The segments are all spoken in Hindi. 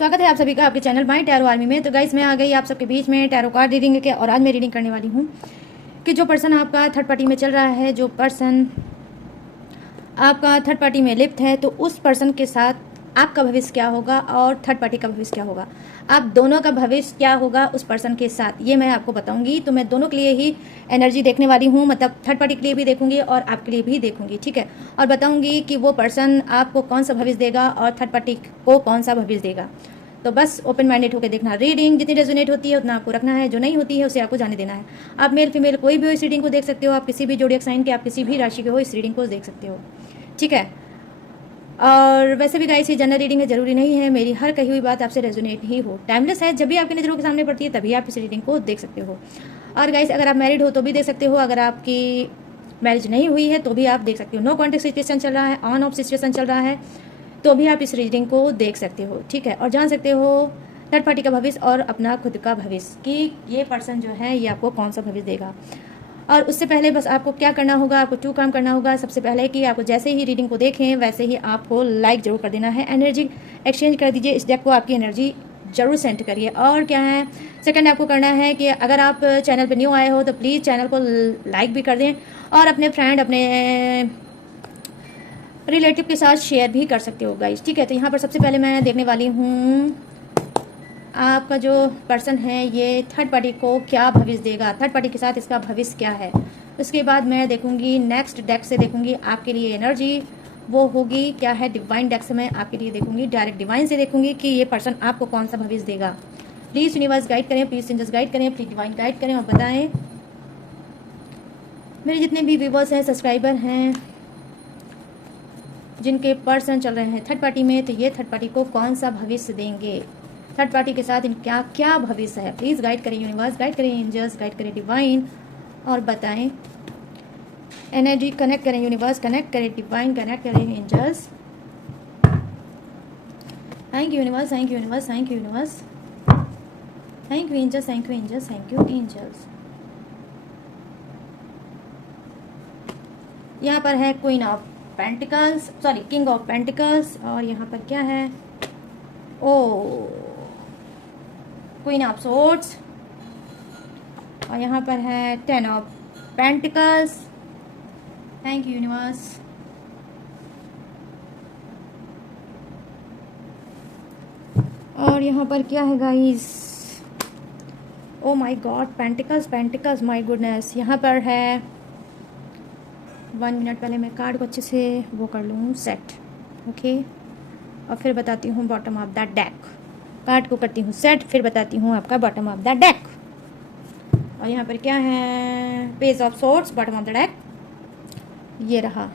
स्वागत है आप सभी का आपके चैनल माई टैरो आर्मी में। तो गाइस मैं आ गई आप सबके बीच में टैरो कार्ड रीडिंग के, और आज मैं रीडिंग करने वाली हूँ कि जो पर्सन आपका थर्ड पार्टी में चल रहा है, जो पर्सन आपका थर्ड पार्टी में लिप्त है, तो उस पर्सन के साथ आपका भविष्य क्या होगा और थर्ड पार्टी का भविष्य क्या होगा, आप दोनों का भविष्य क्या होगा उस पर्सन के साथ, ये मैं आपको बताऊंगी। तो मैं दोनों के लिए ही एनर्जी देखने वाली हूँ, मतलब थर्ड पार्टी के लिए भी देखूंगी और आपके लिए भी देखूंगी, ठीक है। और बताऊंगी कि वो पर्सन आपको कौन सा भविष्य देगा और थर्ड पार्टी को कौन सा भविष्य देगा। तो बस ओपन माइंडेड होकर देखना। रीडिंग जितनी रेजोनेट होती है उतना आपको रखना है, जो नहीं होती है उसे आपको जाने देना है। आप मेल फीमेल कोई भी हो इस रीडिंग को देख सकते हो, आप किसी भी जोडिएक साइन के, आप किसी भी राशि के हो इस रीडिंग को देख सकते हो, ठीक है। और वैसे भी गाइस ये जनरल रीडिंग है, जरूरी नहीं है मेरी हर कही हुई बात आपसे रेजोनेट ही हो, टाइमलेस है। जब भी आपकी नज़रों के सामने पड़ती है तभी आप इस रीडिंग को देख सकते हो। और गाइस अगर आप मैरिड हो तो भी देख सकते हो, अगर आपकी मैरिज नहीं हुई है तो भी आप देख सकते हो। नो कॉन्टेक्ट सिचुएशन चल रहा है, ऑन ऑफ सिचुएशन चल रहा है, तो भी आप इस रीडिंग को देख सकते हो, ठीक है। और जान सकते हो थर्ड पार्टी का भविष्य और अपना खुद का भविष्य कि ये पर्सन जो है ये आपको कौन सा भविष्य देगा। और उससे पहले बस आपको क्या करना होगा, आपको 2 काम करना होगा। सबसे पहले कि आपको जैसे ही रीडिंग को देखें वैसे ही आपको लाइक जरूर कर देना है, एनर्जी एक्सचेंज कर दीजिए, इस डेक को आपकी एनर्जी जरूर सेंड करिए। और क्या है, सेकंड आपको करना है कि अगर आप चैनल पर न्यू आए हो तो प्लीज़ चैनल को लाइक भी कर दें और अपने फ्रेंड, अपने रिलेटिव के साथ शेयर भी कर सकते हो गाइस, ठीक है। तो यहाँ पर सबसे पहले मैं देखने वाली हूँ आपका जो पर्सन है ये थर्ड पार्टी को क्या भविष्य देगा, थर्ड पार्टी के साथ इसका भविष्य क्या है। उसके बाद मैं देखूंगी नेक्स्ट डेक से देखूंगी आपके लिए एनर्जी वो होगी क्या है। डिवाइन डेक से मैं आपके लिए देखूंगी, डायरेक्ट डिवाइन से देखूंगी कि ये पर्सन आपको कौन सा भविष्य देगा। प्लीज़ यूनिवर्स गाइड करें, प्लीज़ एंजल्स गाइड करें, प्लीज़ डिवाइन गाइड करें और बताएं मेरे जितने भी व्यूवर्स हैं, सब्सक्राइबर हैं, जिनके पर्सन चल रहे हैं थर्ड पार्टी में, तो ये थर्ड पार्टी को कौन सा भविष्य देंगे, थर्ड पार्टी के साथ इनका क्या भविष्य है। प्लीज़ गाइड करें यूनिवर्स, गाइड करें एंजल्स, गाइड करें डिवाइन और बताएं। एनर्जी कनेक्ट करें यूनिवर्स, कनेक्ट करें डिवाइन, कनेक्ट करें angels. Thank you universe, thank you universe, thank you universe, thank you angels, thank you angels, thank you angels. यहाँ पर है queen of pentacles, sorry king of pentacles, और यहाँ पर क्या है, ओ क्वीन ऑफ सोर्ड्स, और यहाँ पर है 10 of pentacles. Thank you universe. और यहाँ पर क्या है guys, oh my God, pentacles pentacles, my goodness. यहाँ पर है 1 मिनट पहले मैं कार्ड को अच्छे से वो कर लूँ सेट, ओके। और फिर बताती हूँ bottom of the deck, card को करती हूँ सेट, फिर बताती हूँ आपका बॉटम ऑफ द डेक। और यहाँ पर क्या है, page of swords, bottom of the deck ये रहा।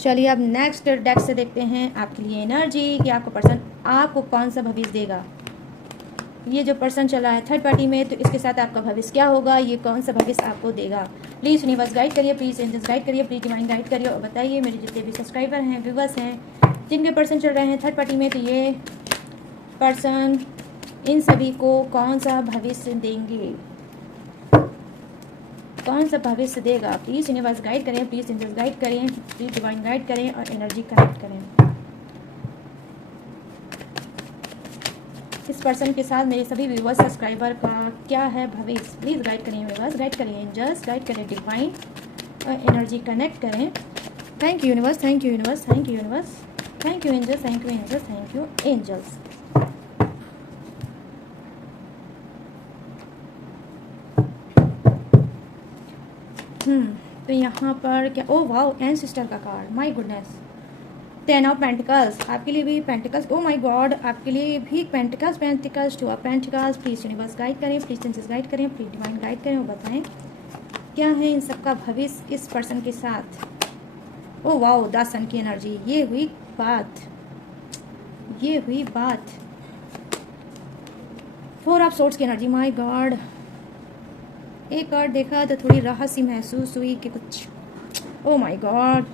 चलिए अब नेक्स्ट डेक से देखते हैं आपके लिए एनर्जी कि आपको पर्सन आपको कौन सा भविष्य देगा। ये जो पर्सन चला है थर्ड पार्टी में, तो इसके साथ आपका भविष्य क्या होगा, ये कौन सा भविष्य आपको देगा। प्लीज़ यूनिवर्स गाइड करिए, प्लीज़ एंजल्स गाइड करिए, प्लीज़ डिवाइन गाइड करिए और बताइए मेरे जितने भी सब्सक्राइबर हैं, व्यूवर्स हैं, जिनके पर्सन चल रहे हैं थर्ड पार्टी में, तो ये पर्सन इन सभी को कौन सा भविष्य देंगे, कौन सा भविष्य देगा। प्लीज़ यूनिवर्स गाइड करें, प्लीज़ एंजल्स गाइड करें, प्लीज़ डिवाइन गाइड करें और एनर्जी कनेक्ट करें। इस पर्सन के साथ मेरे सभी व्यूवर्स सब्सक्राइबर का क्या है भविष्य, प्लीज़ गाइड करें यूनिवर्स, गाइड करें एंजल्स, गाइड करें डिवाइन और एनर्जी कनेक्ट करें। Thank you universe, thank you universe, thank you universe, thank you angels, thank you angels, thank you angels. तो यहाँ पर क्या, ओ वाओ, एंसेस्टर का card, my goodness. 10 of pentacles, आपके लिए भी पेंटिकल्स, ओ माय गॉड, आपके लिए भी pentacles pentacles, 2 of pentacles. Please universe guide करें, प्लीज़ एंजल्स गाइड करें, प्लीज़ डिवाइन गाइड करें और बताएं क्या है इन सबका भविष्य इस पर्सन के साथ। ओ वाओ, द सन की एनर्जी, ये हुई बात, ये हुई बात। 4 ऑफ सोर्ड्स की एनर्जी, माय गॉड। एक कार्ड देखा तो थोड़ी राहत सी महसूस हुई कि कुछ, oh my God,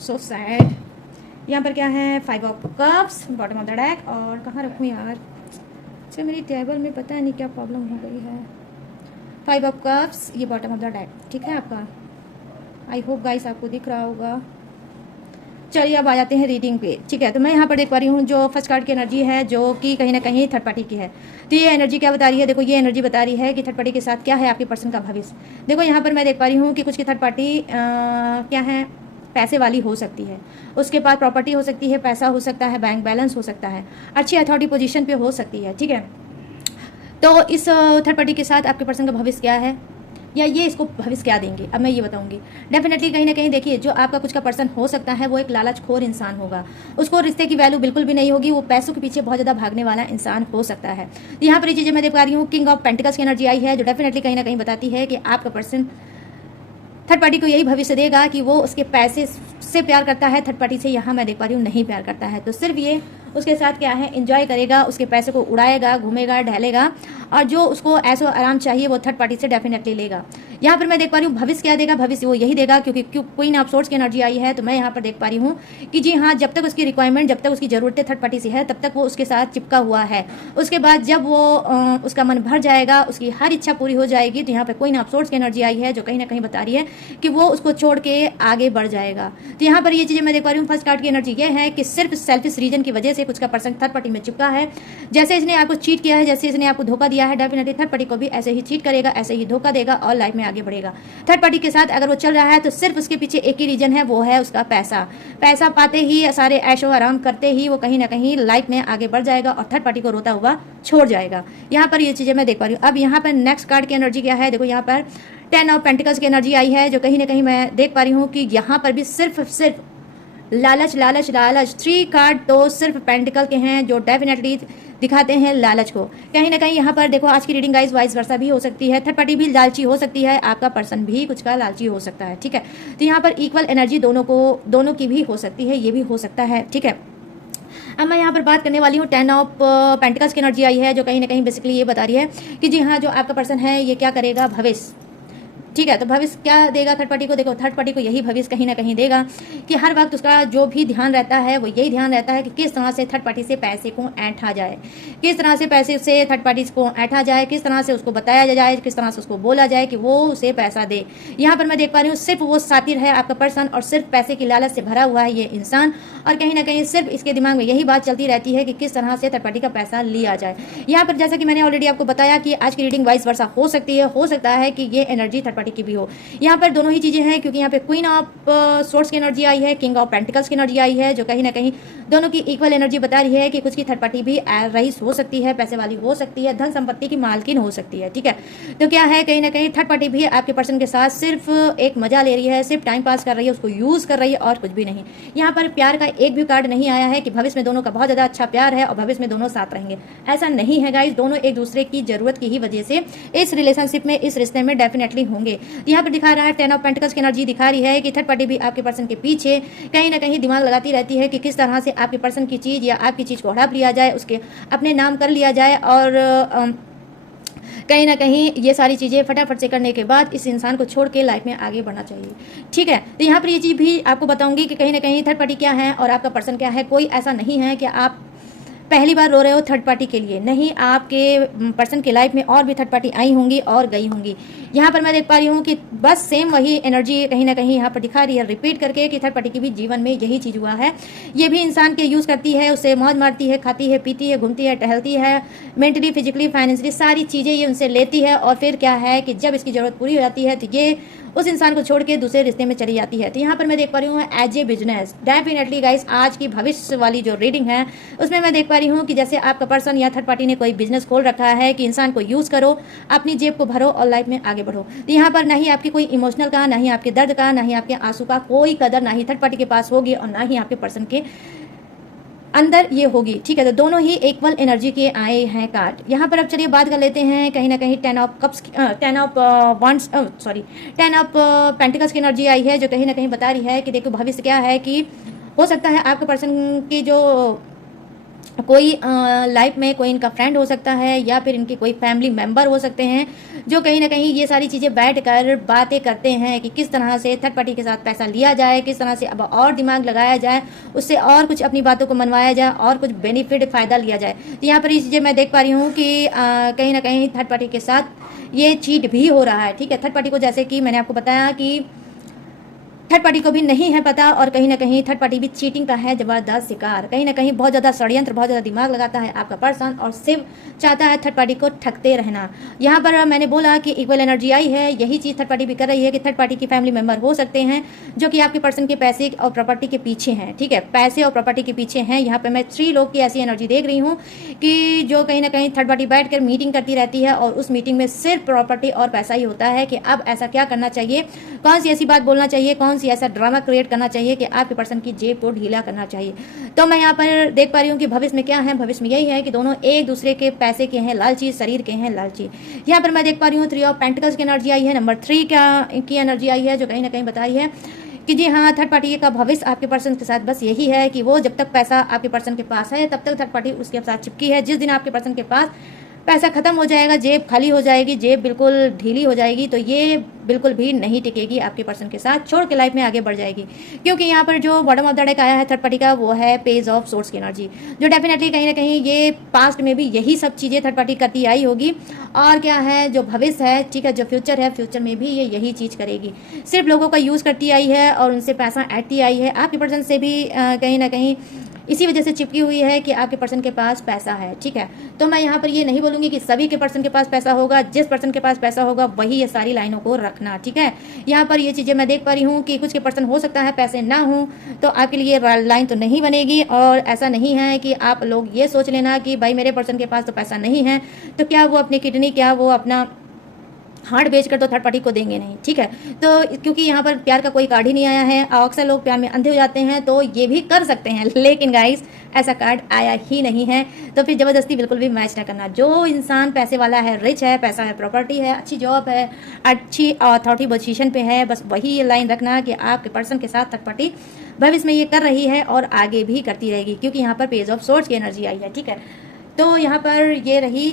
so sad. यहाँ पर क्या है, 5 of cups, bottom of the deck. और कहाँ रखूँ यार, अच्छा मेरी टेबल में पता नहीं क्या प्रॉब्लम हो गई है। 5 ऑफ कप्स, ये बॉटम ऑफ द डेक, ठीक है आपका। आई होप गाइस आपको दिख रहा होगा। चलिए अब आ जाते हैं रीडिंग पे। ठीक है, तो मैं यहाँ पर देख पा रही हूँ जो फर्स्ट कार्ड की एनर्जी है जो कि कहीं ना कहीं थर्ड पार्टी की है। तो ये एनर्जी क्या बता रही है? देखो, ये एनर्जी बता रही है कि थर्ड पार्टी के साथ क्या है आपके पर्सन का भविष्य। देखो, यहाँ पर मैं देख पा रही हूँ कि कुछ की थर्ड पार्टी क्या है, पैसे वाली हो सकती है, उसके पास प्रॉपर्टी हो सकती है, पैसा हो सकता है, बैंक बैलेंस हो सकता है, अच्छी अथॉरिटी पोजीशन पे हो सकती है। ठीक है, तो इस थर्ड पार्टी के साथ आपके पर्सन का भविष्य क्या है या ये इसको भविष्य क्या देंगे, अब मैं ये बताऊंगी। डेफिनेटली कहीं ना कहीं देखिए, जो आपका कुछ का पर्सन हो सकता है वो एक लालचखोर इंसान होगा, उसको रिश्ते की वैल्यू बिल्कुल भी नहीं होगी, वो पैसों के पीछे बहुत ज़्यादा भागने वाला इंसान हो सकता है। यहाँ पर ये चीज़ें मैं देख पा रही हूँ, किंग ऑफ पेंटिकल्स की एनर्जी आई है जो डेफिनेटली कहीं ना कहीं बताती है कि आपका पर्सन थर्ड पार्टी को यही भविष्य देगा कि वो उसके पैसे से प्यार करता है, थर्ड पार्टी से यहाँ मैं देख पा रही हूँ नहीं प्यार करता है। तो सिर्फ ये उसके साथ क्या है, एंजॉय करेगा, उसके पैसे को उड़ाएगा, घूमेगा, ढहलेगा, और जो उसको ऐसो आराम चाहिए वो थर्ड पार्टी से डेफिनेटली लेगा। यहाँ पर मैं देख पा रही हूँ भविष्य क्या देगा, भविष्य वो यही देगा, क्योंकि क्वीन ऑफ सोर्ड्स की एनर्जी आई है। तो मैं यहाँ पर देख पा रही हूँ कि जी हाँ, जब तक उसकी रिक्वायरमेंट, जब तक उसकी ज़रूरतें थर्ड पार्टी से है, तब तक वो उसके साथ चिपका हुआ है। उसके बाद जब वो उसका मन भर जाएगा, उसकी हर इच्छा पूरी हो जाएगी, तो यहाँ पर क्वीन ऑफ सोर्ड्स की एनर्जी आई है जो कहीं ना कहीं बता रही है कि वो उसको छोड़ के आगे बढ़ जाएगा। तो यहाँ पर ये चीज़ें मैं देख पा रही हूँ। फर्स्ट कार्ड की एनर्जी ये है कि सिर्फ सेल्फिश रीजन की वजह से कुछ का पर्सन थर्ड पार्टी में चिपका है। जैसे इसने आपको चीट किया है, जैसे इसने आपको धोखा दिया है, डेफिनेटली थर्ड पार्टी को भी ऐसे ही चीट करेगा, ऐसे ही धोखा देगा और लाइफ में आगे बढ़ेगा। थर्ड पार्टी के साथ अगर वो चल रहा है तो सिर्फ उसके पीछे एक ही रीजन है, वो है उसका पैसा। पैसा पाते ही, सारे ऐशो आराम करते ही वो कहीं ना कहीं लाइफ में आगे बढ़ जाएगा और थर्ड पार्टी को रोता हुआ छोड़ जाएगा। यहाँ पर ये चीज़ें मैं देख पा रही हूँ। अब यहाँ पर नेक्स्ट कार्ड की एनर्जी क्या है? देखो, यहाँ पर 10 ऑफ पेंटिकल्स की एनर्जी आई है जो कहीं ना कहीं मैं देख पा रही हूँ कि यहाँ पर भी सिर्फ लालच लालच लालच। 3 कार्ड तो सिर्फ पेंटिकल के हैं जो डेफिनेटली दिखाते हैं लालच को। कहीं ना कहीं यहाँ पर देखो, आज की रीडिंग गाइस वाइस वर्सा भी हो सकती है, थर्ड पार्टी भी लालची हो सकती है, आपका पर्सन भी कुछ का लालची हो सकता है। ठीक है, तो यहाँ पर इक्वल एनर्जी दोनों की भी हो सकती है, ये भी हो सकता है। ठीक है, अब मैं यहाँ पर बात करने वाली हूँ 10 ऑफ पेंटिकल्स की एनर्जी आई है जो कहीं ना कहीं बेसिकली ये बता रही है कि जी हाँ, जो आपका पर्सन है ये क्या करेगा, भविष्य। ठीक है, तो भविष्य क्या देगा थर्ड पार्टी को? देखो, थर्ड पार्टी को यही भविष्य कहीं ना कहीं देगा कि हर वक्त उसका जो भी ध्यान रहता है वो यही ध्यान रहता है कि किस तरह से थर्ड पार्टी से पैसे को ऐंठा जाए, किस तरह से पैसे से थर्ड पार्टी को ऐंठा जाए, किस तरह से उसको बताया जाए, किस तरह से उसको बोला जाए कि वो उसे पैसा दे। यहाँ पर मैं देख पा रही हूँ सिर्फ वो सातिर है आपका पर्सन और सिर्फ पैसे की लालच से भरा हुआ है ये इंसान, और कहीं ना कहीं सिर्फ इसके दिमाग में यही बात चलती रहती है कि किस तरह से थर्ड पार्टी का पैसा लिया जाए। यहाँ पर जैसा कि मैंने ऑलरेडी आपको बताया कि आज की रीडिंग वाइस वर्सा हो सकती है, हो सकता है कि ये एनर्जी थर्ड पार्टी की भी हो। यहाँ पर दोनों ही चीज़ें हैं, क्योंकि यहाँ पे क्वीन ऑफ सोर्ड्स की एनर्जी आई है, किंग ऑफ पेंटिकल्स की एनर्जी आई है जो कहीं ना कहीं दोनों की इक्वल एनर्जी बता रही है कि कुछ की थर्ड पार्टी भी रईस हो सकती है, पैसे वाली हो सकती है, धन संपत्ति की मालकिन हो सकती है। ठीक है, तो क्या है, कहीं ना कहीं थर्ड पार्टी भी आपके पर्सन के साथ सिर्फ एक मजा ले रही है, सिर्फ टाइम पास कर रही है, उसको यूज कर रही है और कुछ भी नहीं। यहाँ पर प्यार का एक भी कार्ड नहीं आया है कि भविष्य में दोनों का बहुत ज्यादा अच्छा प्यार है और भविष्य में दोनों साथ रहेंगे, ऐसा नहीं है गाइस। दोनों एक दूसरे की जरूरत की ही वजह से इस रिलेशनशिप में, इस रिश्ते में डेफिनेटली होंगे। यहाँ पर दिखा रहा है 10 ऑफ पेंटिकल्स की एनर्जी दिखा रही है कि थर्ड पार्टी भी आपके पर्सन के पीछे कहीं ना कहीं दिमाग लगाती रहती है कि किस तरह से आपके पर्सन की चीज या आपकी चीज को हड़प लिया जाए, उसके अपने नाम कर लिया जाए, और कहीं ना कहीं ये सारी चीज़ें फटाफट से करने के बाद इस इंसान को छोड़ के लाइफ में आगे बढ़ना चाहिए। ठीक है, तो यहाँ पर ये चीज़ भी आपको बताऊंगी कि कहीं ना कहीं थर्ड पार्टी क्या है और आपका पर्सन क्या है। कोई ऐसा नहीं है कि आप पहली बार रो रहे हो थर्ड पार्टी के लिए, नहीं, आपके पर्सन की लाइफ में और भी थर्ड पार्टी आई होंगी और गई होंगी। यहाँ पर मैं देख पा रही हूँ कि बस सेम वही एनर्जी कहीं ना कहीं यहाँ पर दिखा रही है, रिपीट करके, कि थर्ड पार्टी की भी जीवन में यही चीज़ हुआ है। ये भी इंसान के यूज़ करती है, उससे मौज मारती है, खाती है, पीती है, घूमती है, टहलती है, मेंटली, फिजिकली, फाइनेंशियली सारी चीज़ें ये उनसे लेती है, और फिर क्या है कि जब इसकी ज़रूरत पूरी हो जाती है तो ये उस इंसान को छोड़ के दूसरे रिश्ते में चली जाती है। तो यहाँ पर मैं देख पा रही हूँ as a business. Definitely guys, आज की भविष्य वाली जो रीडिंग है उसमें मैं देख पा रही हूँ कि जैसे आपका पर्सन या थर्ड पार्टी ने कोई बिजनेस खोल रखा है कि इंसान को यूज़ करो, अपनी जेब को भरो और लाइफ में आगे बढ़ो। तो यहाँ पर ना ही आपकी कोई इमोशनल का, ना ही आपके दर्द का, ना ही आपके आंसू का कोई कदर ना ही थर्ड पार्टी के पास होगी और ना ही आपके पर्सन के अंदर ये होगी। ठीक है, तो दोनों ही इक्वल एनर्जी के आए हैं कार्ड। यहाँ पर अब चलिए बात कर लेते हैं कहीं ना कहीं 10 of cups, 10 of wands, 10 of pentacles की एनर्जी आई है जो कहीं ना कहीं बता रही है कि देखो भविष्य क्या है, कि हो सकता है आपके पर्सन की जो कोई लाइफ में कोई इनका फ्रेंड हो सकता है या फिर इनके कोई फैमिली मेंबर हो सकते हैं जो कहीं ना कहीं ये सारी चीज़ें बैठ कर बातें करते हैं कि किस तरह से थर्ड पार्टी के साथ पैसा लिया जाए, किस तरह से अब और दिमाग लगाया जाए, उससे और कुछ अपनी बातों को मनवाया जाए और कुछ बेनिफिट फ़ायदा लिया जाए। तो यहाँ पर ये चीज़ें मैं देख पा रही हूँ कि कहीं ना कहीं थर्ड पार्टी के साथ ये चीट भी हो रहा है। ठीक है, थर्ड पार्टी को, जैसे कि मैंने आपको बताया कि थर्ड पार्टी को भी नहीं है पता, और कहीं ना कहीं थर्ड पार्टी भी चीटिंग का है जबरदस्त शिकार। कहीं ना कहीं बहुत ज़्यादा षड्यंत्र, बहुत ज़्यादा दिमाग लगाता है आपका पर्सन, और सिर्फ चाहता है थर्ड पार्टी को ठगते रहना। यहाँ पर मैंने बोला कि इक्वल एनर्जी आई है, यही चीज़ थर्ड पार्टी भी कर रही है कि थर्ड पार्टी की फैमिली मेंबर हो सकते हैं जो कि आपके पर्सन के पैसे और प्रॉपर्टी के पीछे हैं। ठीक है, पैसे और प्रॉपर्टी के पीछे हैं। यहाँ पर मैं 3 लोग की ऐसी एनर्जी देख रही हूँ कि जो कहीं ना कहीं थर्ड पार्टी बैठ कर मीटिंग करती रहती है, और उस मीटिंग में सिर्फ प्रॉपर्टी और पैसा ही होता है कि अब ऐसा क्या करना चाहिए, कौन सी ऐसी बात बोलना चाहिए, कौन सी ऐसा ड्रामा क्रिएट करना चाहिए कि आपके पर्सन की जेब को ढीला करना चाहिए। तो मैं यहाँ पर देख पा रही हूँ कि भविष्य में क्या है, भविष्य में यही है कि दोनों एक दूसरे के पैसे के हैं लालची, शरीर के हैं लालची। यहाँ पर मैं देख पा रही हूँ 3 ऑफ पेंटिकल्स की एनर्जी आई है, नंबर 3 की एनर्जी आई है, जो कहीं ना कहीं बता रही है कि जी हाँ, थर्ड पार्टी का भविष्य आपके पर्सन के साथ बस यही है कि वो जब तक पैसा आपके पर्सन के पास है तब तक थर्ड पार्टी उसके साथ चिपकी है। जिस दिन आपके पर्सन के पास पैसा खत्म हो जाएगा, जेब खाली हो जाएगी, जेब बिल्कुल ढीली हो जाएगी, तो ये बिल्कुल भी नहीं टिकेगी आपके पर्सन के साथ, छोड़ के लाइफ में आगे बढ़ जाएगी। क्योंकि यहाँ पर जो बॉटम ऑफ द डेक आया है थर्ड पार्टी का, वो है पेज ऑफ सोर्स की एनर्जी, जो डेफिनेटली कहीं ना कहीं ये पास्ट में भी यही सब चीज़ें थर्ड पार्टी करती आई होगी। और क्या है, जो भविष्य है, ठीक है, जो फ्यूचर है, फ्यूचर में भी ये यही चीज़ करेगी। सिर्फ लोगों का यूज़ करती आई है और उनसे पैसा ऐंठती आई है। आपके पर्सन से भी कहीं ना कहीं इसी वजह से चिपकी हुई है कि आपके पर्सन के पास पैसा है। ठीक है, तो मैं यहाँ पर ये नहीं बोलूँगी कि सभी के पर्सन के पास पैसा होगा, जिस पर्सन के पास पैसा होगा वही ये सारी लाइनों को रखना। ठीक है, यहाँ पर ये चीज़ें मैं देख पा रही हूँ कि कुछ के पर्सन हो सकता है पैसे ना हो, तो आपके लिए लाइन तो नहीं बनेगी। और ऐसा नहीं है कि आप लोग ये सोच लेना कि भाई मेरे पर्सन के पास तो पैसा नहीं है, तो क्या वो अपनी किडनी, क्या वो अपना हार्ट बेचकर तो थर्ड पार्टी को देंगे नहीं। ठीक है, तो क्योंकि यहाँ पर प्यार का कोई कार्ड ही नहीं आया है, अक्सर लोग प्यार में अंधे हो जाते हैं, तो ये भी कर सकते हैं, लेकिन गाइस ऐसा कार्ड आया ही नहीं है, तो फिर ज़बरदस्ती बिल्कुल भी मैच ना करना। जो इंसान पैसे वाला है, रिच है, पैसा है, प्रॉपर्टी है, अच्छी जॉब है, अच्छी अथॉरिटी पोजीशन पे है, बस वही ये लाइन रखना कि आपके पर्सन के साथ थर्ड पार्टी भविष्य में ये कर रही है और आगे भी करती रहेगी, क्योंकि यहाँ पर पेज ऑफ सोर्स की एनर्जी आई है। ठीक है, तो यहाँ पर ये रही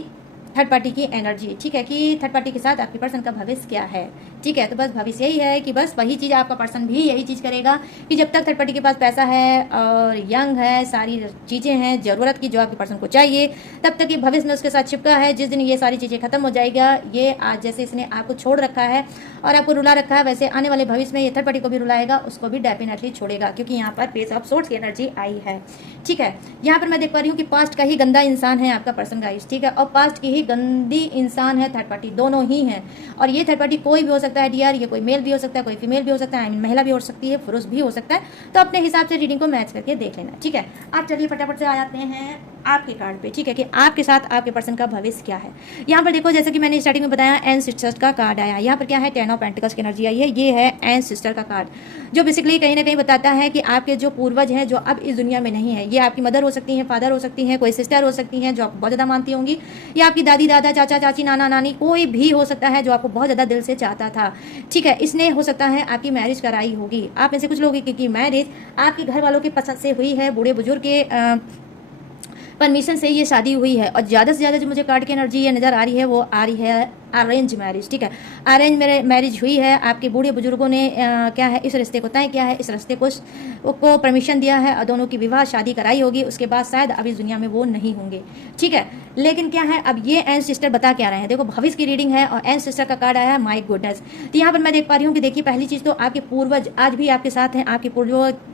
थर्ड पार्टी की एनर्जी। ठीक है, कि थर्ड पार्टी के साथ आपके पर्सन का भविष्य क्या है। ठीक है, तो बस भविष्य यही है कि बस वही चीज़ आपका पर्सन भी यही चीज़ करेगा कि जब तक थर्ड पार्टी के पास पैसा है और यंग है, सारी चीज़ें हैं ज़रूरत की जो आपके पर्सन को चाहिए, तब तक ये भविष्य में उसके साथ चिपका है। जिस दिन ये सारी चीज़ें खत्म हो जाएगा, ये आज जैसे इसने आपको छोड़ रखा है और आपको रुला रखा है, वैसे आने वाले भविष्य में ये थर्ड पार्टी को भी रुलाएगा, उसको भी डेफिनेटली छोड़ेगा, क्योंकि यहाँ पर पेज ऑफ सोर्स की एनर्जी आई है। ठीक है, यहाँ पर मैं देख पा रही हूँ कि पास्ट का ही गंदा इंसान है आपका पर्सन गाइस। ठीक है, और पास्ट की ही गंदी इंसान है थर्ड पार्टी, दोनों ही हैं। और ये थर्ड पार्टी कोई भी हो सकता है डियर, ये कोई मेल भी हो सकता है, कोई फीमेल भी हो सकता है, आई मीन महिला भी हो सकती है, पुरुष भी हो सकता है। तो अपने हिसाब से रीडिंग को मैच करके देख लेना। ठीक है, आप चलिए फटाफट से आ जाते हैं आपके कार्ड पे। ठीक है, कि आपके साथ आपके पर्सन का भविष्य क्या है। यहाँ पर देखो, जैसे कि मैंने स्टार्टिंग में बताया, एंसेस्टर्स का कार्ड आया। यहाँ पर क्या है, 10 ऑफ पेंटिकल्स की एनर्जी आई है। ये है एंसेस्टर का कार्ड, जो बेसिकली कहीं ना कहीं बताता है कि आपके जो पूर्वज हैं, जो अब इस दुनिया में नहीं है, ये आपकी मदर हो सकती हैं, फादर हो सकती हैं, कोई सिस्टर हो सकती हैं जो आप बहुत ज़्यादा मानती होंगी, या आपकी दादी, दादा, चाचा, चाची, नाना, नानी, कोई भी हो सकता है जो आपको बहुत ज़्यादा दिल से चाहता था। ठीक है, इसने हो सकता है आपकी मैरिज कराई होगी। आप में से कुछ लोग की मैरिज आपके घर वालों की पसंद से हुई है, बूढ़े बुजुर्ग के परमिशन से ये शादी हुई है। और ज़्यादा से ज़्यादा जो मुझे कार्ड की एनर्जी ये नज़र आ रही है, वो आ रही है अरेंज मैरिज। ठीक है, अरेंज मैरिज हुई है, आपके बूढ़े बुजुर्गों ने क्या है, इस रिश्ते को तय किया है, इस रिश्ते को परमिशन दिया है और दोनों की विवाह शादी कराई होगी। उसके बाद शायद अब इस दुनिया में वो नहीं होंगे। ठीक है, लेकिन क्या है, अब ये एंड सिस्टर बता क्या रहे हैं। देखो, भविष्य की रीडिंग है और एंड सिस्टर का कार्ड आया है माय गुडनेस। तो यहाँ पर मैं देख पा रही हूँ कि देखिए, पहली चीज़ तो आपके पूर्वज आज भी आपके साथ हैं, आपके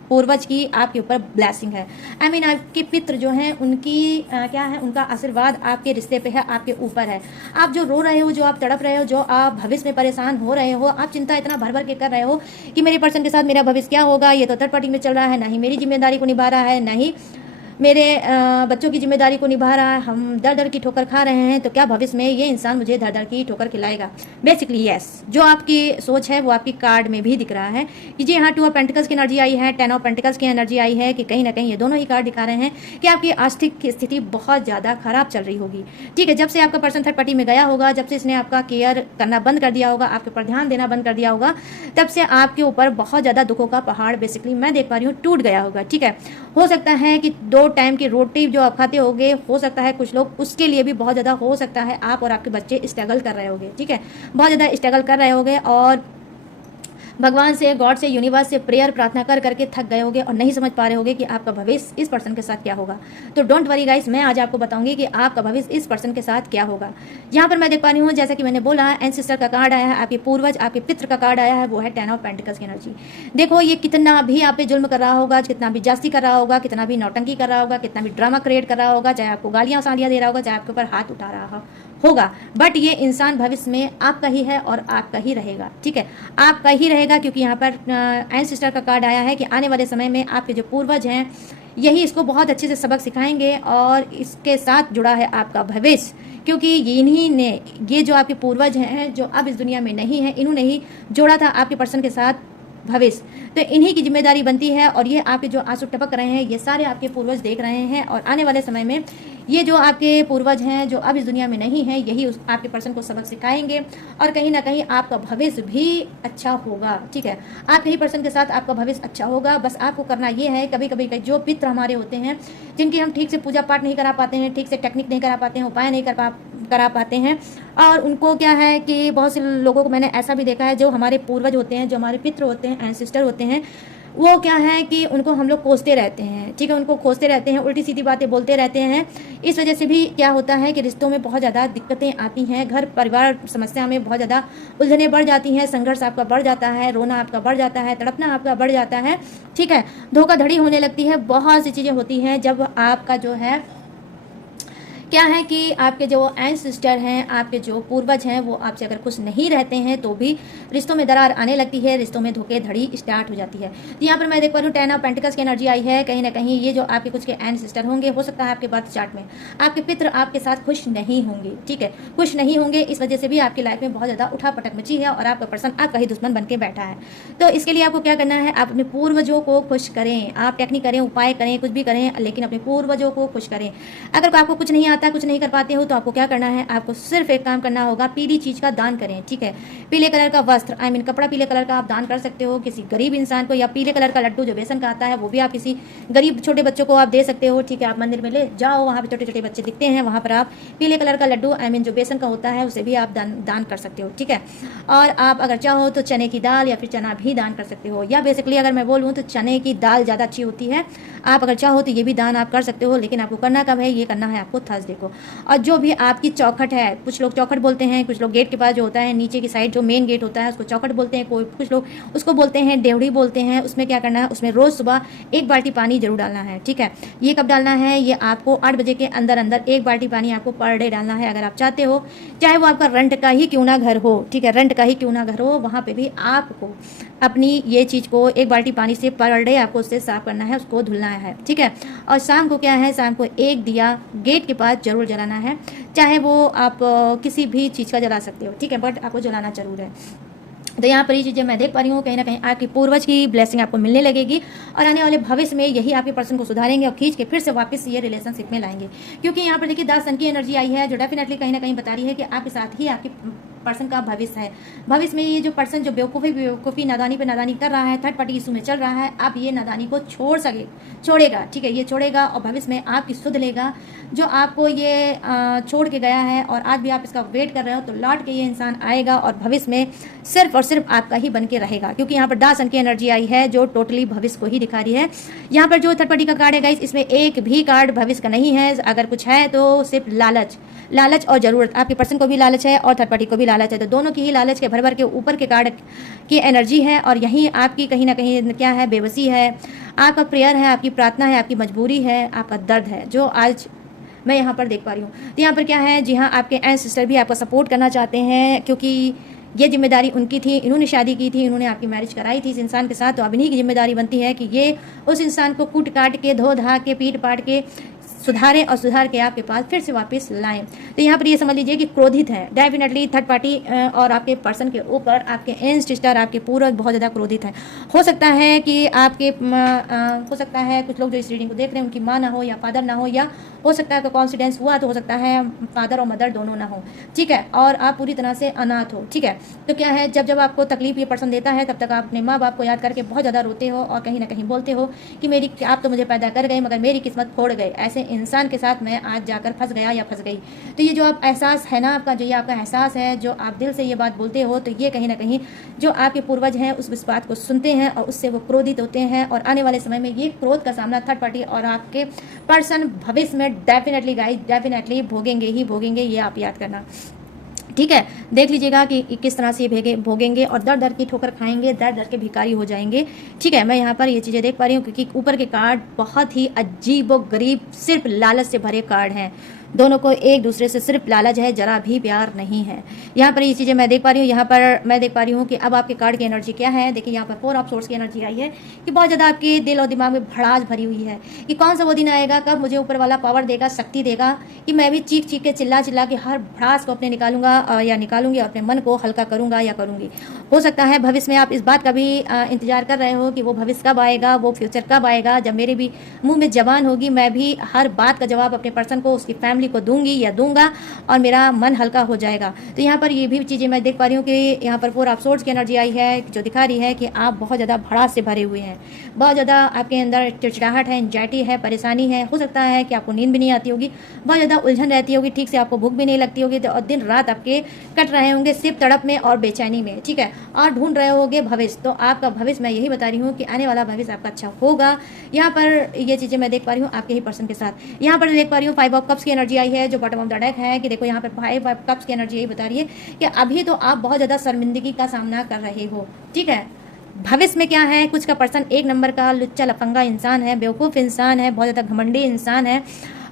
पूर्वज की आपके ऊपर ब्लेसिंग है। आई मीन आपके पितृ जो हैं उनकी क्या है, उनका आशीर्वाद आपके रिश्ते पे है, आपके ऊपर है। आप जो रो रहे हो, जो आप तड़प रहे हो, जो आप भविष्य में परेशान हो रहे हो, आप चिंता इतना भर भर के कर रहे हो कि मेरे पर्सन के साथ मेरा भविष्य क्या होगा, ये तो थर्ड पार्टी में चल रहा है, ना ही मेरी जिम्मेदारी को निभा रहा है, ना ही मेरे बच्चों की जिम्मेदारी को निभा रहा है, हम दर दर की ठोकर खा रहे हैं, तो क्या भविष्य में ये इंसान मुझे दर दर की ठोकर खिलाएगा। बेसिकली यस, जो आपकी सोच है वो आपकी कार्ड में भी दिख रहा है कि जी हाँ, 2 ऑफ पेंटिकल्स की एनर्जी आई है, 10 ऑफ पेंटिकल्स की एनर्जी आई है कि कहीं ना कहीं ये दोनों ही कार्ड दिखा रहे हैं कि आपकी आर्थिक स्थिति बहुत ज़्यादा खराब चल रही होगी। ठीक है, जब से आपका पर्सन थर्ड पार्टी में गया होगा, जब से इसने आपका केयर करना बंद कर दिया होगा, आपके ऊपर ध्यान देना बंद कर दिया होगा, तब से आपके ऊपर बहुत ज़्यादा दुखों का पहाड़ बेसिकली मैं देख पा रही हूँ टूट गया होगा। ठीक है, हो सकता है कि 2 टाइम की रोटी जो आप खाते होगे, हो सकता है कुछ लोग उसके लिए भी बहुत ज़्यादा, हो सकता है आप और आपके बच्चे स्ट्रगल कर रहे होगे। ठीक है, बहुत ज़्यादा स्ट्रगल कर रहे होगे और भगवान से, गॉड से, यूनिवर्स से प्रेयर प्रार्थना कर करके थक गए होगे और नहीं समझ पा रहे होगे कि आपका भविष्य इस पर्सन के साथ क्या होगा। तो डोंट वरी गाइस, मैं आज आपको बताऊंगी कि आपका भविष्य इस पर्सन के साथ क्या होगा। यहाँ पर मैं देख पा रही हूँ, जैसा कि मैंने बोला, एंसेस्टर का कार्ड आया है, आपके पूर्वज, आपके पितृ का कार्ड आया है, वो है 10 ऑफ पेंटिकल्स की एनर्जी। देखो, ये कितना भी आप पे जुल्म कर रहा होगा, कितना भी जास्ती कर रहा होगा, कितना भी नौटंकी कर रहा होगा, कितना भी ड्रामा क्रिएट कर रहा होगा, चाहे आपको गालियां सालियां दे रहा होगा, चाहे आपके ऊपर हाथ उठा रहा होगा, बट ये इंसान भविष्य में आपका ही है और आपका ही रहेगा। ठीक है, आपका ही रहेगा, क्योंकि यहाँ पर एंसेस्टर का कार्ड आया है कि आने वाले समय में आपके जो पूर्वज हैं यही इसको बहुत अच्छे से सबक सिखाएंगे और इसके साथ जुड़ा है आपका भविष्य, क्योंकि इन्हीं ने, ये जो आपके पूर्वज हैं जो अब इस दुनिया में नहीं है, इन्होंने ही जोड़ा था आपके पर्सन के साथ भविष्य। तो इन्हीं की जिम्मेदारी बनती है और ये आपके जो आंसू टपक रहे हैं ये सारे आपके पूर्वज देख रहे हैं और आने वाले समय में ये जो आपके पूर्वज हैं जो अब इस दुनिया में नहीं है यही आपके पर्सन को सबक सिखाएंगे और कहीं ना कहीं आपका भविष्य भी अच्छा होगा। ठीक है, आपके ही पर्सन के साथ आपका भविष्य अच्छा होगा। बस आपको करना ये है, कभी कभी जो पितृ हमारे होते हैं जिनकी हम ठीक से पूजा पाठ नहीं करा पाते हैं, ठीक से टेक्निक नहीं करा पाते हैं, उपाय नहीं करा पाते हैं, और उनको क्या है कि बहुत से लोगों को मैंने ऐसा भी देखा है, जो हमारे पूर्वज होते हैं, जो हमारे पितृ होते हैं, एंसेस्टर होते हैं, वो क्या है कि उनको हम लोग कोसते रहते हैं। ठीक है, उनको कोसते रहते हैं, उल्टी सीधी बातें बोलते रहते हैं। इस वजह से भी क्या होता है कि रिश्तों में बहुत ज़्यादा दिक्कतें आती हैं, घर परिवार समस्या में बहुत ज़्यादा उलझनें बढ़ जाती हैं, संघर्ष आपका बढ़ जाता है, रोना आपका बढ़ जाता है, तड़पना आपका बढ़ जाता है। ठीक है, धोखाधड़ी होने लगती है, बहुत सी चीज़ें होती हैं जब आपका जो है क्या है कि आपके जो एंसेस्टर हैं, आपके जो पूर्वज हैं, वो आपसे अगर खुश नहीं रहते हैं तो भी रिश्तों में दरार आने लगती है, रिश्तों में धोखेधड़ी स्टार्ट हो जाती है। तो यहाँ पर मैं देख पा रही हूँ 10 ऑफ पेंटिकल्स की एनर्जी आई है। कहीं ना कहीं ये जो आपके कुछ के एंसेस्टर होंगे, हो सकता है आपके बर्थ चार्ट में आपके पितृ आपके साथ खुश नहीं होंगे। ठीक है, खुश नहीं होंगे, इस वजह से भी आपकी लाइफ में बहुत ज़्यादा उठापटक मची है और आपका पर्सन आपका ही दुश्मन बन के बैठा है। तो इसके लिए आपको क्या करना है, आप अपने पूर्वजों को खुश करें, आप टेक्निक करें, उपाय करें, कुछ भी करें, लेकिन अपने पूर्वजों को खुश करें। अगर आपको कुछ नहीं आता, कुछ नहीं कर पाते हो, तो आपको क्या करना है, आपको सिर्फ एक काम करना होगा, पीली चीज का दान करें। ठीक है, पीले कलर का वस्त्र, आई मीन कपड़ा पीले कलर का आप दान कर सकते हो किसी गरीब इंसान को, या पीले कलर का लड्डू जो बेसन का आता है वो भी आप किसी गरीब छोटे बच्चों को आप दे सकते हो। ठीक है, आप मंदिर में ले जाओ, वहाँ पे छोटे छोटे बच्चे दिखते हैं, वहाँ पर आप पीले कलर का लड्डू, आई मीन जो बेसन का होता है, उसे भी आप दान कर सकते हो। ठीक है, और आप अगर चाहो तो चने की दाल या फिर चना भी दान कर सकते हो, या बेसिकली अगर मैं बोलूँ तो चने की दाल ज़्यादा अच्छी होती है। आप अगर चाहो तो ये भी दान आप कर सकते हो, लेकिन आपको करना कब है, ये करना है आपको थर्सडे को। और जो भी आपकी चौखट है, कुछ लोग चौखट बोलते हैं, कुछ लोग गेट के पास जो होता है नीचे की साइड जो मेन गेट होता है उसको चौखट बोलते हैं, कुछ लोग उसको बोलते हैं डेवड़ी बोलते हैं। उसमें क्या करना है, उसमें रोज सुबह 1 बाल्टी पानी जरूर डालना है। ठीक है, ये कब डालना है, ये आपको 8 बजे के अंदर 1 बाल्टी पानी आपको पर डे डालना है। अगर आप चाहते हो, चाहे वो आपका रेंट का ही क्यों ना घर हो, ठीक है, रेंट का ही क्यों ना घर हो, वहाँ पे भी आपको अपनी ये चीज़ को 1 बाल्टी पानी से पर डे आपको उससे साफ करना है, उसको धुलना है। ठीक है, और शाम को क्या है, शाम को 1 दिया गेट के पास जरूर जलाना है, चाहे वो आप किसी भी चीज़ का जला सकते हो। ठीक है, बट आपको जलाना जरूर है। तो यहाँ पर ये चीज़ें मैं देख पा रही हूँ, कहीं ना कहीं आपकी पूर्वज की ब्लेसिंग आपको मिलने लगेगी और आने वाले भविष्य में यही आपके पर्सन को सुधारेंगे और खींच के फिर से वापस ये रिलेशनशिप में लाएंगे। क्योंकि यहाँ पर देखिए 10 सन की एनर्जी आई है, जो डेफिनेटली कहीं ना कहीं बता रही है कि आपके साथ ही आपकी पर्सन का भविष्य है। भविष्य में ये जो पर्सन जो बेवकूफ़ी नादानी पे नादानी कर रहा है, थर्ड पार्टी इशू में चल रहा है, अब ये नादानी को छोड़ेगा। ठीक है, ये छोड़ेगा और भविष्य में आपकी सुध लेगा। जो आपको ये छोड़ के गया है और आज भी आप इसका वेट कर रहे हो, तो लौट के ये इंसान आएगा और भविष्य में सिर्फ और सिर्फ आपका ही बन के रहेगा। क्योंकि यहाँ पर 10 अंक की एनर्जी आई है जो टोटली भविष्य को ही दिखा रही है। यहाँ पर जो थर्ड पार्टी का कार्ड है गाइस, इसमें एक भी कार्ड भविष्य का नहीं है। अगर कुछ है तो सिर्फ लालच और ज़रूरत। आपके पर्सन को भी लालच है और थर्ड पार्टी को भी लालच है, तो दोनों की ही लालच के भर के ऊपर के कार्ड की एनर्जी है। और यहीं आपकी कहीं ना कहीं क्या है, बेबसी है, आपका प्रेयर है, आपकी प्रार्थना है, आपकी मजबूरी है, आपका दर्द है, जो आज मैं यहाँ पर देख पा रही हूँ। तो यहाँ पर क्या है, जी हाँ, आपके एंसेस्टर भी आपका सपोर्ट करना चाहते हैं, क्योंकि ये जिम्मेदारी उनकी थी, इन्होंने शादी की थी, इन्होंने आपकी मैरिज कराई थी इस इंसान के साथ, तो अब इन्हीं की जिम्मेदारी बनती है कि ये उस इंसान को कूट काट के, धो धा के, पीट पाट के सुधारें और सुधार के आपके पास फिर से वापस लाएं। तो यहाँ पर ये समझ लीजिए कि क्रोधित है डेफिनेटली थर्ड पार्टी और आपके पर्सन के ऊपर आपके एंसेस्टर, आपके पूर्वज बहुत ज़्यादा क्रोधित है। हो सकता है कि आपके हो सकता है कुछ लोग जो इस रीडिंग को देख रहे हैं उनकी माँ ना हो या फादर ना हो, या हो सकता है कि कॉन्सिडेंस हुआ तो हो सकता है फादर और मदर दोनों ना हो। ठीक है, और आप पूरी तरह से अनाथ हो। ठीक है, तो क्या है, जब आपको तकलीफ ये पर्सन देता है तब तक आप अपने माँ बाप को याद करके बहुत ज़्यादा रोते हो और कहीं ना कहीं बोलते हो कि आप तो मुझे पैदा कर गए मगर मेरी किस्मत फोड़ गए। ऐसे इंसान के साथ मैं आज जाकर फंस गया या फंस गई। तो ये जो आप एहसास है ना आपका, जो ये आपका एहसास है, जो आप दिल से ये बात बोलते हो, तो ये कहीं ना कहीं जो आपके पूर्वज हैं उस बात को सुनते हैं और उससे वो क्रोधित होते हैं, और आने वाले समय में ये क्रोध का सामना थर्ड पार्टी और आपके पर्सन भविष्य में डेफिनेटली गाइस डेफिनेटली भोगेंगे ही भोगेंगे, ये आप याद करना। ठीक है, देख लीजिएगा कि किस तरह से भोगेंगे और दर दर की ठोकर खाएंगे, दर दर के भिखारी हो जाएंगे। ठीक है, मैं यहाँ पर ये चीज़ें देख पा रही हूँ क्योंकि ऊपर के कार्ड बहुत ही अजीब व गरीब, सिर्फ लालच से भरे कार्ड हैं। दोनों को एक दूसरे से सिर्फ लालच है, जरा भी प्यार नहीं है। यहाँ पर ये चीज़ें मैं देख पा रही हूँ। यहाँ पर मैं देख पा रही हूँ कि अब आपके कार्ड की एनर्जी क्या है। देखिए यहाँ पर 4 ऑफ सोर्स की एनर्जी आई है कि बहुत ज़्यादा आपके दिल और दिमाग में भड़ास भरी हुई है कि कौन सा वो दिन आएगा कब मुझे ऊपर वाला पावर देगा, शक्ति देगा कि मैं भी चीख चीख के चिल्ला चिल्ला के हर भड़ास को अपने निकालूंगा या निकालूंगी और अपने मन को हल्का करूंगा या करूंगी। हो सकता है भविष्य में आप इस बात का भी इंतजार कर रहे हो कि वो भविष्य कब आएगा, वो फ्यूचर कब आएगा जब मेरे भी मुंह में जबान होगी, मैं भी हर बात का जवाब अपने पर्सन को, उसकी फैमिली को दूंगी या दूंगा और मेरा मन हल्का हो जाएगा। तो यहाँ पर ये भी चीज़ें मैं देख पा रही हूँ कि यहाँ पर 4 ऑफ सोर्ड्स की एनर्जी आई है जो दिखा रही है कि आप बहुत ज़्यादा भड़ास से भरे हुए हैं, बहुत ज़्यादा आपके अंदर चिड़चिड़ाहट है, एंजाइटी है, परेशानी है। हो सकता है कि आपको नींद भी नहीं आती होगी, बहुत ज़्यादा उलझन रहती होगी, ठीक से आपको भूख भी नहीं लगती होगी, और दिन रात आपके कट रहे होंगे सिर्फ तड़प में और बेचैनी में। ठीक है, और ढूंढ रहे होगे भविष्य। तो आपका भविष्य मैं यही बता रही हूँ कि आने वाला भविष्य आपका अच्छा होगा। यहाँ पर ये चीज़ें मैं देख पा रही हूँ आपके ही पर्सन के साथ। यहाँ पर देख पा रही हूँ 5 ऑफ कप्स की एनर्जी आई है जो बॉटम ऑफ द डेक है कि देखो यहाँ पर 5 ऑफ कप्स की एनर्जी यही बता रही है कि अभी तो आप बहुत ज़्यादा शर्मिंदगी का सामना कर रहे हो। ठीक है, भविष्य में क्या है, कुछ का पर्सन 1 नंबर का लुच्चा लफंगा इंसान है, बेवकूफ़ इंसान है, बहुत ज़्यादा घमंडी इंसान है,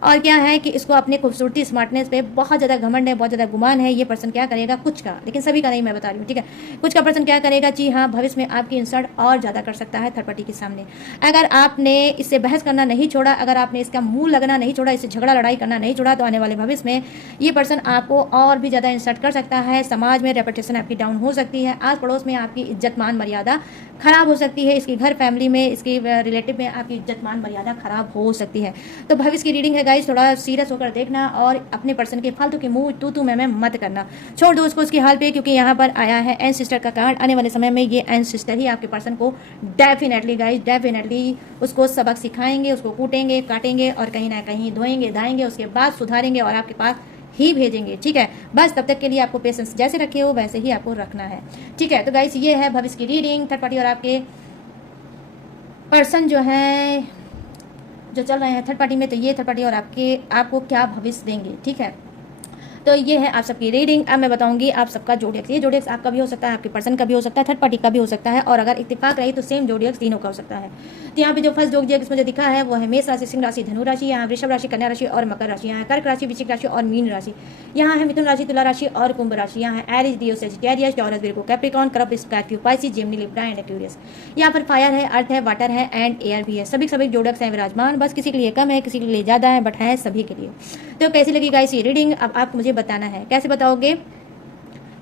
और क्या है कि इसको अपने खूबसूरती स्मार्टनेस पे बहुत ज़्यादा घमंड है, बहुत ज़्यादा गुमान है। ये पर्सन क्या करेगा, कुछ का, लेकिन सभी का नहीं मैं बता रही हूँ। ठीक है, कुछ का पर्सन क्या करेगा, जी हाँ, भविष्य में आपकी इंसल्ट और ज़्यादा कर सकता है थर्ड पार्टी के सामने। अगर आपने इससे बहस करना नहीं छोड़ा, अगर आपने इसका मुंह लगना नहीं छोड़ा, इससे झगड़ा लड़ाई करना नहीं छोड़ा, तो आने वाले भविष्य में ये पर्सन आपको और भी ज़्यादा इंसल्ट कर सकता है। समाज में रेपुटेशन आपकी डाउन हो सकती है, आस पड़ोस में आपकी इज्जत मान मर्यादा खराब हो सकती है, इसके घर फैमिली में, इसके रिलेटिव में आपकी इज्जत मान मर्यादा खराब हो सकती है। तो भविष्य की रीडिंग है गाइस, थोड़ा सीरियस होकर देखना और अपने पर्सन के फालतू के मुंह तू मैं मत करना, छोड़ दो उसको उसकी हाल पे, क्योंकि यहाँ पर आया है एंसेस्टर का कार्ड। आने वाले समय में ये एंसेस्टर ही आपके पर्सन को डेफिनेटली गाइस डेफिनेटली उसको सबक सिखाएंगे, उसको कूटेंगे काटेंगे और कहीं ना कहीं धोएंगे दाएंगे, उसके बाद सुधारेंगे और आपके पास ही भेजेंगे। ठीक है, बस तब तक के लिए आपको पेशेंस जैसे रखे हो वैसे ही आपको रखना है। ठीक है, तो गाइस ये है भविष्य की रीडिंग। थर्ड पार्टी और आपके पर्सन जो है जो चल रहे हैं थर्ड पार्टी में, तो ये थर्ड पार्टी और आपको क्या भविष्य देंगे। ठीक है, तो ये है आप सबकी रीडिंग। अब मैं बताऊंगी आप सबका जोडियक्स। ये जोडियक्स आपका भी हो सकता है, आपके पर्सन का भी हो सकता है, थर्ड पार्टी का भी हो सकता है, और अगर इत्तेफाक रही तो सेम जोडियक्स तीनों का हो सकता है। तो यहाँ पे जो फर्स्ट जोडियक्स मुझे दिखा है वो है मेष राशि, सिंह राशि, धनु राशि, यहाँ वृषभ राशि, कन्या राशि और मकर राशि, यहाँ कर्क राशि, वृश्चिक राशि और मीन राशि, यहाँ है मिथुन राशि, तुला राशि और कुंभ राशि, यहाँ है एरिस, लियो, सजिटेरियस, टॉरस, विर्गो, कैप्रिकॉर्न, कर्क, Scorpio, Pisces, Gemini, Libra and Aquarius. यहाँ पर फायर है, अर्थ है, वाटर है एंड एयर भी है। सभी जोडियक्स हैं विराजमान, बस किसी के लिए कम है, किसी के लिए ज़्यादा है, बट है सभी के लिए। तो कैसी लगी गाइस ये रीडिंग, अब आपको मुझे बताना है। कैसे बताओगे,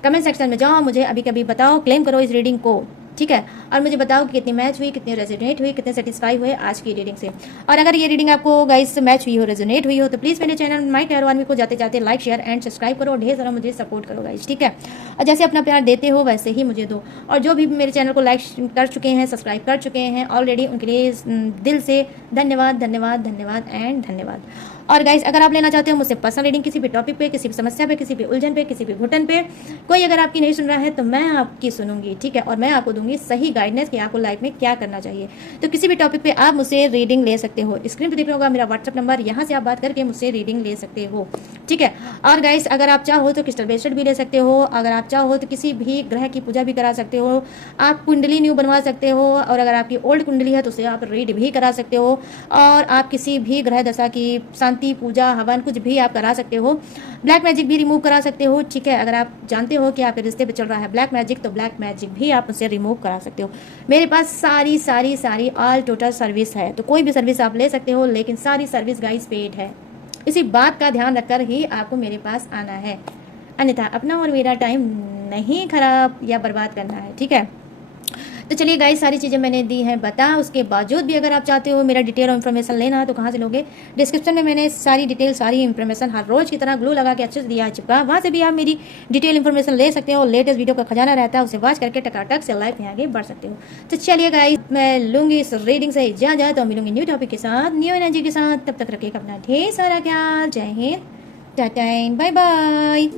कमेंट सेक्शन में जाओ, मुझे अभी कभी बताओ, क्लेम करो इस रीडिंग को। ठीक है, और मुझे बताओ कि कितनी मैच हुई, कितनी रेजोनेट हुई, कितने सेटिस्फाई हुए आज की रीडिंग से। और अगर ये रीडिंग आपको गाइस मैच हुई हो, रेजोनेट हुई हो, तो प्लीज़ मेरे चैनल माय टैरो आर्मी को जाते जाते लाइक शेयर एंड सब्सक्राइब करो, ढेर सारा मुझे सपोर्ट करो गाइस। ठीक है, और जैसे अपना प्यार देते हो वैसे ही मुझे दो, और जो भी मेरे चैनल को लाइक कर चुके हैं, सब्सक्राइब कर चुके हैं ऑलरेडी, उनके लिए दिल से धन्यवाद धन्यवाद धन्यवाद एंड धन्यवाद। और गाइस अगर आप लेना चाहते हो मुझसे पर्सनल रीडिंग, किसी भी टॉपिक पे, किसी भी समस्या पे, किसी भी उलझन पे, किसी भी घुटन पे, कोई अगर आपकी नहीं सुन रहा है तो मैं आपकी सुनूंगी। ठीक है, और मैं आपको दूंगी सही गाइडेंस कि आपको लाइफ में क्या करना चाहिए। तो किसी भी टॉपिक पे आप मुझसे रीडिंग ले सकते हो। स्क्रीन पे दिख रहा होगा मेरा व्हाट्सअप नंबर, यहाँ से आप बात करके मुझसे रीडिंग ले सकते हो। ठीक है, और गाइस अगर आप चाहो तो क्रिस्टल ब्रेसलेट भी ले सकते हो, अगर आप चाहो तो किसी भी ग्रह की पूजा भी करा सकते हो, आप कुंडली न्यू बनवा सकते हो, और अगर आपकी ओल्ड कुंडली है तो उसे आप रीड भी करा सकते हो, और आप किसी भी ग्रह दशा की शांति पूजा हवन कुछ भी आप करा सकते हो। ब्लैक मैजिक भी रिमूव करा सकते हो। ठीक है, अगर आप जानते हो कि आपके रिश्ते पे चल रहा है ब्लैक मैजिक, तो ब्लैक मैजिक भी आप उसे रिमूव करा सकते हो। मेरे पास सारी ऑल टोटल सर्विस है, तो कोई भी सर्विस आप ले सकते हो, लेकिन सारी सर्विस गाइस पेड है। इसी बात का ध्यान रखकर ही आपको मेरे पास आना है, अन्यथा अपना और मेरा टाइम नहीं खराब या बर्बाद करना है। ठीक है, तो चलिए गाइस, सारी चीज़ें मैंने दी हैं बता। उसके बावजूद भी अगर आप चाहते हो मेरा डिटेल और इन्फॉर्मेशन लेना तो कहाँ से लोगे? डिस्क्रिप्शन में मैंने सारी डिटेल, सारी इन्फॉर्मेशन हर रोज़ की तरह ग्लू लगा के अच्छे से दिया है चिपका, वहाँ से भी आप मेरी डिटेल इन्फॉर्मेशन ले सकते हो और लेटेस्ट वीडियो का खजाना रहता है, उसे वॉच करके टकाटक से लाइफ में आगे बढ़ सकते हो। तो चलिए गाइस, मैं लूँगी इस रीडिंग से इजाज़त और मिलूंगी न्यू टॉपिक के साथ, न्यू एनर्जी के साथ। तब तक रखिएगा अपना ढेर सारा ख्याल। जय हिंद, टाटा, बाय बाय।